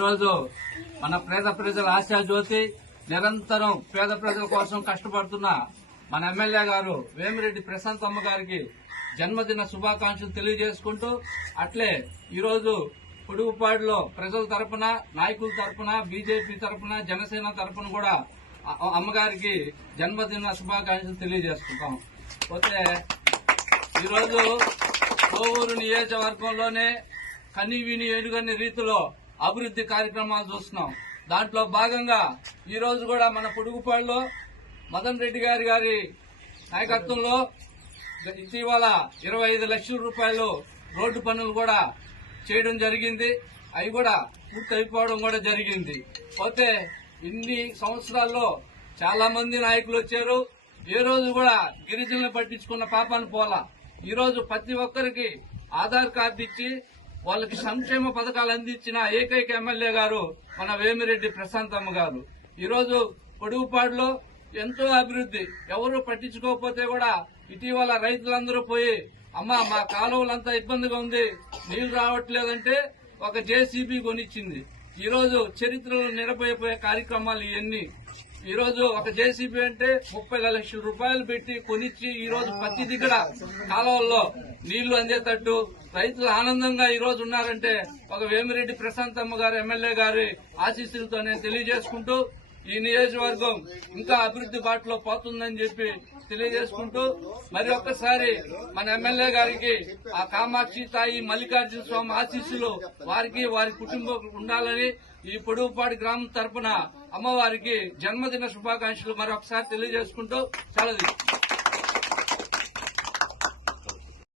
ఈరోజు మన పేద ప్రజల ఆశాజ్యోతి నిరంతరం పేద ప్రజల కోసం కష్టపడుతున్న మన ఎమ్మెల్యే గారు వేమిరెడ్డి ప్రశాంతమ్మ గారికి జన్మదిన శుభాకాంక్షలు తెలియజేసుకుంటూ అట్లే ఈరోజు పొడుగుపాడులో ప్రజల తరపున నాయకుల తరపున బీజేపీ తరపున జనసేన తరపున కూడా అమ్మగారికి జన్మదిన శుభాకాంక్షలు తెలియజేసుకుంటాం. పోతే ఈరోజు కోవూరు నియోజకవర్గంలోనే కని విని ఎరుగని రీతిలో అభివృద్ది కార్యక్రమాలు చూస్తున్నాం. దాంట్లో భాగంగా ఈ రోజు కూడా మన పొడుగుపాడులో మదన్ రెడ్డి గారి నాయకత్వంలో ఇటీవల 25 లక్షల రూపాయలు రోడ్డు పనులు కూడా చేయడం జరిగింది. అవి కూడా పూర్తి అయిపోవడం కూడా జరిగింది. పోతే ఇన్ని సంవత్సరాల్లో చాలా మంది నాయకులు వచ్చారు. ఏ రోజు కూడా గిరిజనులను పట్టించుకున్న పాపాన్ని పోలా. ఈ రోజు ప్రతి ఒక్కరికి ఆధార్ కార్డు ఇచ్చి వాళ్ళకి సంక్షేమ పథకాలు అందించిన ఏకైక ఎమ్మెల్యే గారు మన వేమిరెడ్డి ప్రశాంతమ్మ గారు. ఈ రోజు పొడుగుపాడులో ఎంతో అభివృద్ది. ఎవరు పట్టించుకోకపోతే కూడా ఇటీవల రైతులందరూ పోయి అమ్మా మా కాలువలంతా ఇబ్బందిగా ఉంది, నీళ్లు రావట్లేదంటే ఒక జేసీబీ కొనిచ్చింది. ఈ రోజు చరిత్రలో నిలబడిపోయే కార్యక్రమాలు ఇవన్నీ. ఈ రోజు ఒక జేసీబీ అంటే 30 లక్షల రూపాయలు పెట్టి కొనిచ్చి ఈ రోజు ప్రతి దగ్గర కాలువల్లో నీళ్లు అందేటట్టు రైతులు ఆనందంగా ఈ రోజు ఉన్నారంటే ఒక వేమిరెడ్డి ప్రశాంతమ్మ గారు ఎమ్మెల్యే గారి ఆశీస్సులతో నేను తెలియజేసుకుంటూ ఈ నియోజకవర్గం ఇంకా అభివృద్ది బాటలో పోతుందని చెప్పి తెలియజేసుకుంటూ మరి ఒక్కసారి మన ఎమ్మెల్యే గారికి ఆ కామాక్షి తాయి మల్లికార్జున స్వామి ఆశీస్సులు వారికి వారి కుటుంబం ఉండాలని ఈ పొడుగుపాడు గ్రామం తరపున అమ్మవారికి జన్మదిన శుభాకాంక్షలు మరొకసారి తెలియజేసుకుంటూ సెలవు.